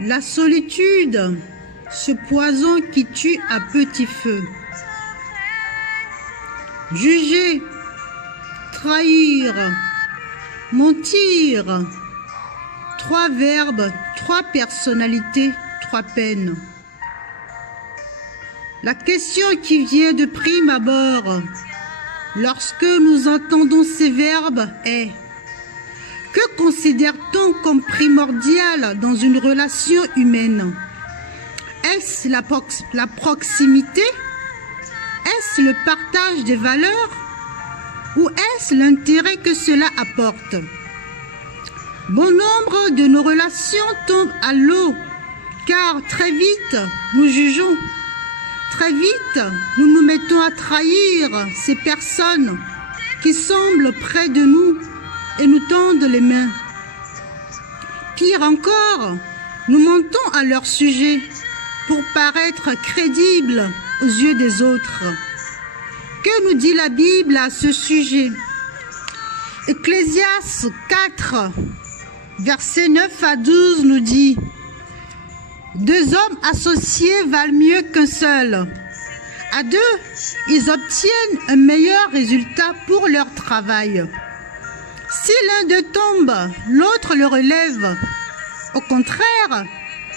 La solitude, ce poison qui tue à petit feu. Juger, trahir, mentir. 3 verbes, 3 personnalités, 3 peines. La question qui vient de prime abord, lorsque nous entendons ces verbes, est: que considère-t-on comme primordial dans une relation humaine? Est-ce la proximité? Est-ce le partage des valeurs? Ou est-ce l'intérêt que cela apporte? Bon nombre de nos relations tombent à l'eau, car très vite, nous jugeons. Très vite, nous nous mettons à trahir ces personnes qui semblent près de nous et nous tendent les mains. Pire encore, nous mentons à leur sujet pour paraître crédibles aux yeux des autres. Que nous dit la Bible à ce sujet? Ecclésiaste 4, versets 9 à 12 nous dit: 2 hommes associés valent mieux qu'un seul. À 2, ils obtiennent un meilleur résultat pour leur travail. Si l'un d'eux tombe, l'autre le relève. Au contraire,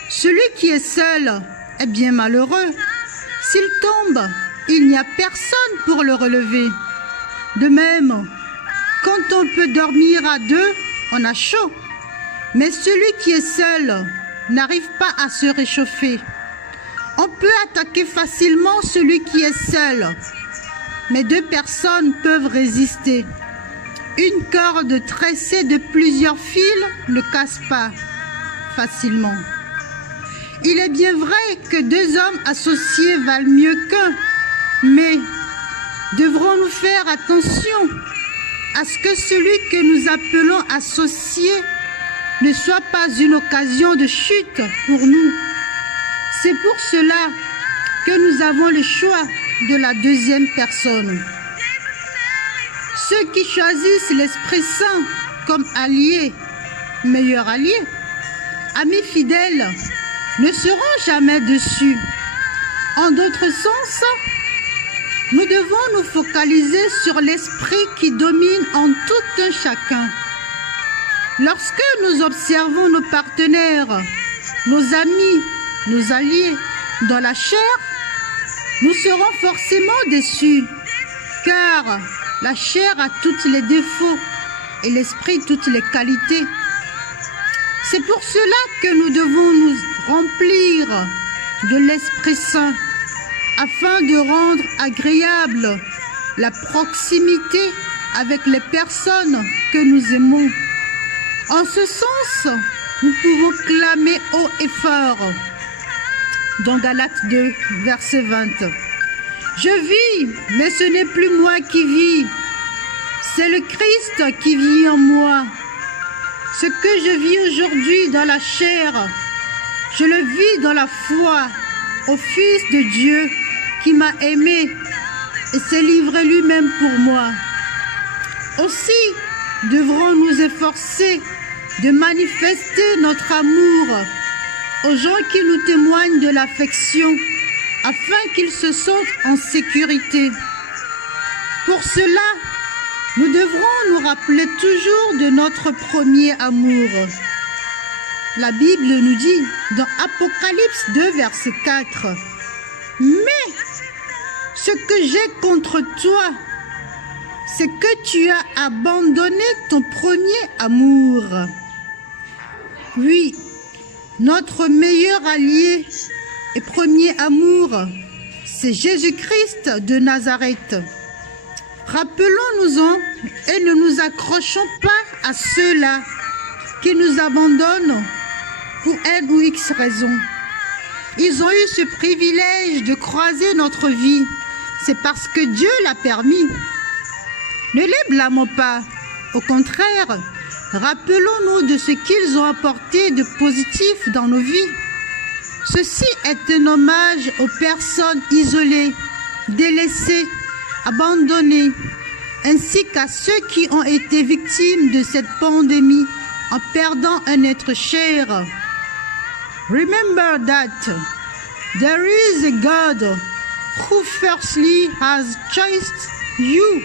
celui qui est seul est bien malheureux. S'il tombe, il n'y a personne pour le relever. De même, quand on peut dormir à 2, on a chaud. Mais celui qui est seul n'arrive pas à se réchauffer. On peut attaquer facilement celui qui est seul, mais 2 personnes peuvent résister. Une corde tressée de plusieurs fils ne casse pas facilement. Il est bien vrai que 2 hommes associés valent mieux qu'un, mais devrons-nous faire attention à ce que celui que nous appelons associé ne soit pas une occasion de chute pour nous. C'est pour cela que nous avons le choix de la 2e personne. Ceux qui choisissent l'Esprit Saint comme allié, meilleur allié, amis fidèles, ne seront jamais déçus. En d'autres sens, nous devons nous focaliser sur l'esprit qui domine en tout un chacun. Lorsque nous observons nos partenaires, nos amis, nos alliés dans la chair, nous serons forcément déçus, car la chair a tous les défauts et l'esprit toutes les qualités. C'est pour cela que nous devons nous remplir de l'Esprit Saint afin de rendre agréable la proximité avec les personnes que nous aimons. En ce sens, nous pouvons clamer haut et fort dans Galates 2, verset 20. Je vis, mais ce n'est plus moi qui vis, c'est le Christ qui vit en moi. Ce que je vis aujourd'hui dans la chair, je le vis dans la foi au Fils de Dieu qui m'a aimé et s'est livré lui-même pour moi. Aussi devrons nous efforcer de manifester notre amour aux gens qui nous témoignent de l'affection afin qu'ils se sentent en sécurité. Pour cela, nous devrons nous rappeler toujours de notre premier amour. La Bible nous dit dans Apocalypse 2, verset 4, « Mais ce que j'ai contre toi, c'est que tu as abandonné ton premier amour. » Oui, notre meilleur allié et premier amour, c'est Jésus-Christ de Nazareth. Rappelons-nous-en et ne nous accrochons pas à ceux-là qui nous abandonnent pour N ou X raisons. Ils ont eu ce privilège de croiser notre vie. C'est parce que Dieu l'a permis. Ne les blâmons pas. Au contraire, rappelons-nous de ce qu'ils ont apporté de positif dans nos vies. Ceci est un hommage aux personnes isolées, délaissées, abandonnés, ainsi qu'à ceux qui ont été victimes de cette pandémie en perdant un être cher. Remember that there is a God who firstly has chosen you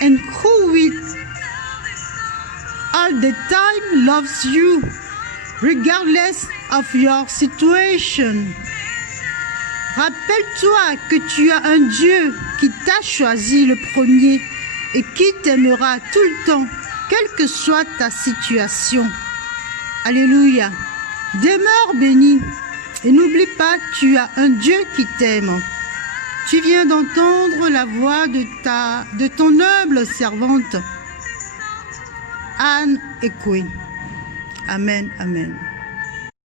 and who will all the time loves you regardless of your situation. Rappelle-toi que tu as un Dieu qui t'a choisi le premier et qui t'aimera tout le temps, quelle que soit ta situation. Alléluia. Demeure béni et n'oublie pas, tu as un Dieu qui t'aime. Tu viens d'entendre la voix de ton humble servante, Anne Ekwe. Amen, amen.